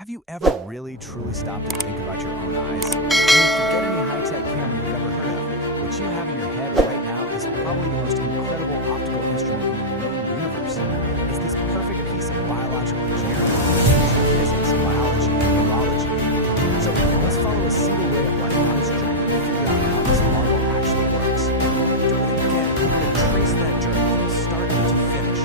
Have you ever really truly stopped to think about your own eyes? I mean, forget any high-tech camera you've ever heard of. What you have in your head right now is probably the most incredible optical instrument in the known universe. It's this perfect piece of biological engineering, physics, biology, and neurology. So let's follow a single ray of light on this journey and figure out how this marvel actually works. To really get it, we're going to trace that journey from start to finish.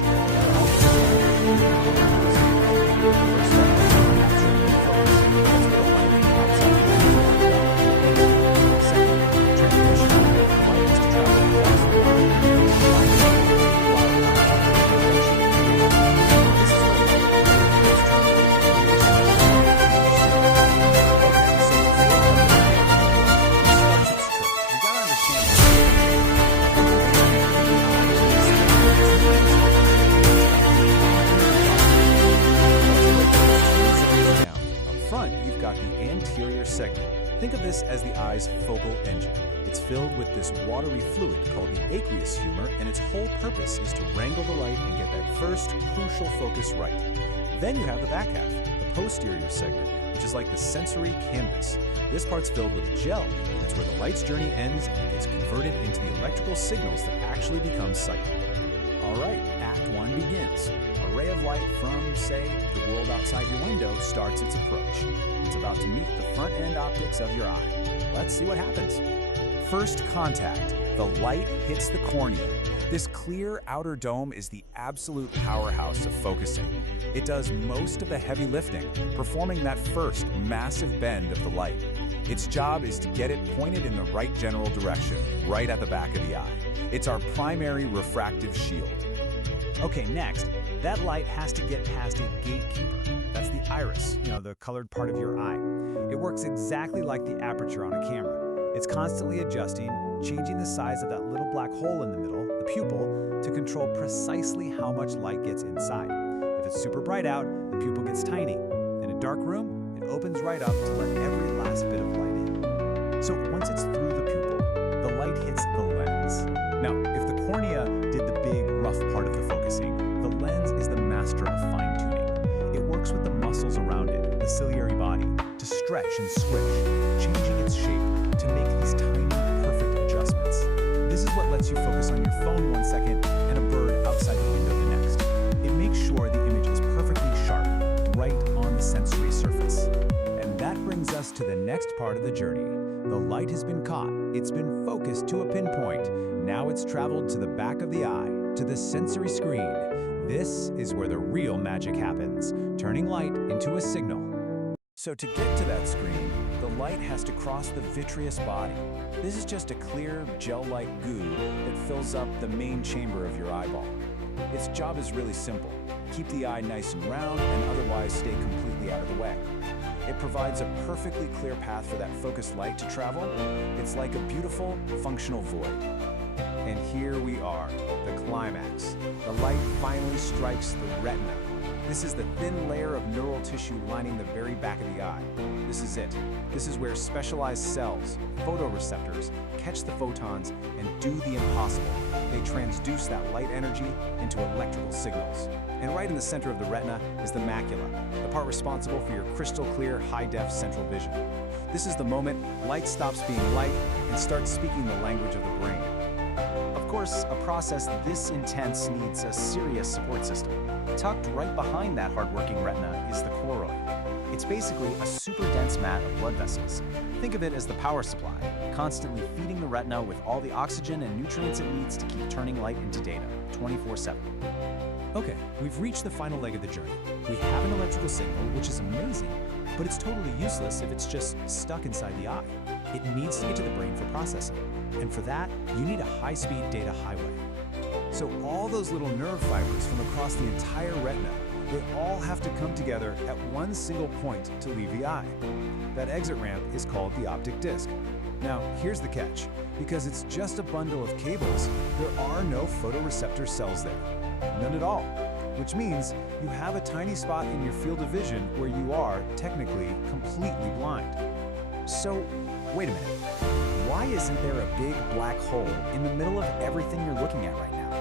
You've got the anterior segment. Think of this as the eye's focal engine. It's filled with this watery fluid called the aqueous humor, and its whole purpose is to wrangle the light and get that first crucial focus right. Then you have the back half, the posterior segment, which is like the sensory canvas. This part's filled with a gel, and it's where the light's journey ends and gets converted into the electrical signals that actually become sight. All right, Act 1 begins. A ray of light from, say, the world outside your window starts its approach. It's about to meet the front-end optics of your eye. Let's see what happens. First contact. The light hits the cornea. This clear outer dome is the absolute powerhouse of focusing. It does most of the heavy lifting, performing that first massive bend of the light. Its job is to get it pointed in the right general direction, right at the back of the eye. It's our primary refractive shield. Okay, next, that light has to get past a gatekeeper. That's the iris, the colored part of your eye. It works exactly like the aperture on a camera. It's constantly adjusting, changing the size of that little black hole in the middle, the pupil, to control precisely how much light gets inside. If it's super bright out, the pupil gets tiny. In a dark room, it opens right up to let every last bit of light in. So once it's through the pupil, the light hits the lens. Now, if the cornea did the big, rough part of the focusing, the lens is the master of fine-tuning. It works with the muscles around it, the ciliary body, to stretch and squish, changing its shape to make these tiny, perfect adjustments. This is what lets you focus on your phone one second and a bird outside the window the next. It makes sure the image is perfectly sharp, right on the sensory surface. And that brings us to the next part of the journey. The light has been caught, it's been focused to a pinpoint. Now it's traveled to the back of the eye, to the sensory screen. This is where the real magic happens, turning light into a signal. So to get to that screen, the light has to cross the vitreous body. This is just a clear, gel-like goo that fills up the main chamber of your eyeball. Its job is really simple. Keep the eye nice and round and otherwise stay completely out of the way. It provides a perfectly clear path for that focused light to travel. It's like a beautiful, functional void. And here we are, the climax. The light finally strikes the retina. This is the thin layer of neural tissue lining the very back of the eye. This is it. This is where specialized cells, photoreceptors, catch the photons and do the impossible. They transduce that light energy into electrical signals. And right in the center of the retina is the macula, the part responsible for your crystal clear, high-def central vision. This is the moment light stops being light and starts speaking the language of the brain. Of course, a process this intense needs a serious support system. Tucked right behind that hardworking retina is the choroid. It's basically a super dense mat of blood vessels. Think of it as the power supply, constantly feeding the retina with all the oxygen and nutrients it needs to keep turning light into data, 24/7. Okay, we've reached the final leg of the journey. We have an electrical signal, which is amazing, but it's totally useless if it's just stuck inside the eye. It needs to get to the brain for processing. And for that, you need a high-speed data highway. So all those little nerve fibers from across the entire retina, they all have to come together at one single point to leave the eye. That exit ramp is called the optic disc. Now, here's the catch. Because it's just a bundle of cables, there are no photoreceptor cells there. None at all. Which means you have a tiny spot in your field of vision where you are, technically, completely blind. So, wait a minute. Why isn't there a big black hole in the middle of everything you're looking at right now?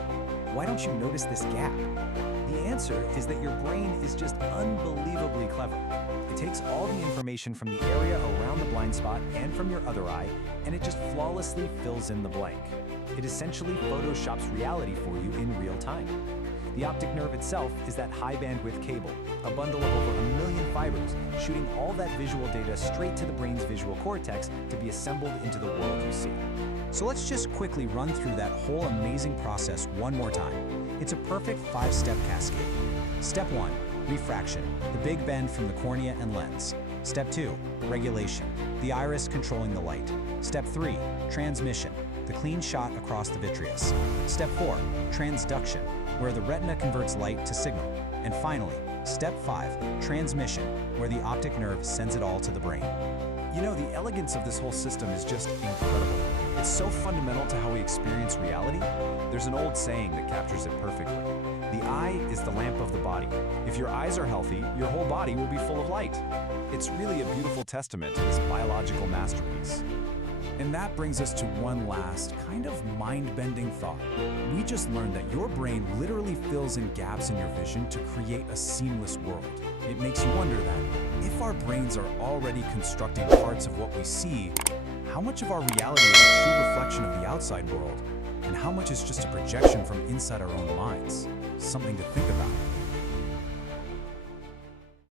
Why don't you notice this gap? The answer is that your brain is just unbelievably clever. It takes all the information from the area around the blind spot and from your other eye, and it just flawlessly fills in the blank. It essentially photoshops reality for you in real time. The optic nerve itself is that high-bandwidth cable, a bundle of over 1 million fibers, shooting all that visual data straight to the brain's visual cortex to be assembled into the world you see. So let's just quickly run through that whole amazing process one more time. It's a perfect 5-step cascade. Step 1, refraction, the big bend from the cornea and lens. Step 2, regulation, the iris controlling the light. Step 3, transmission, the clean shot across the vitreous. Step 4, transduction, where the retina converts light to signal. And finally, Step 5, transmission, where the optic nerve sends it all to the brain. You know, the elegance of this whole system is just incredible. It's so fundamental to how we experience reality. There's an old saying that captures it perfectly. The eye is the lamp of the body. If your eyes are healthy, your whole body will be full of light. It's really a beautiful testament to this biological masterpiece. And that brings us to one last, kind of mind-bending thought. We just learned that your brain literally fills in gaps in your vision to create a seamless world. It makes you wonder that, if our brains are already constructing parts of what we see, how much of our reality is a true reflection of the outside world? And how much is just a projection from inside our own minds? Something to think about.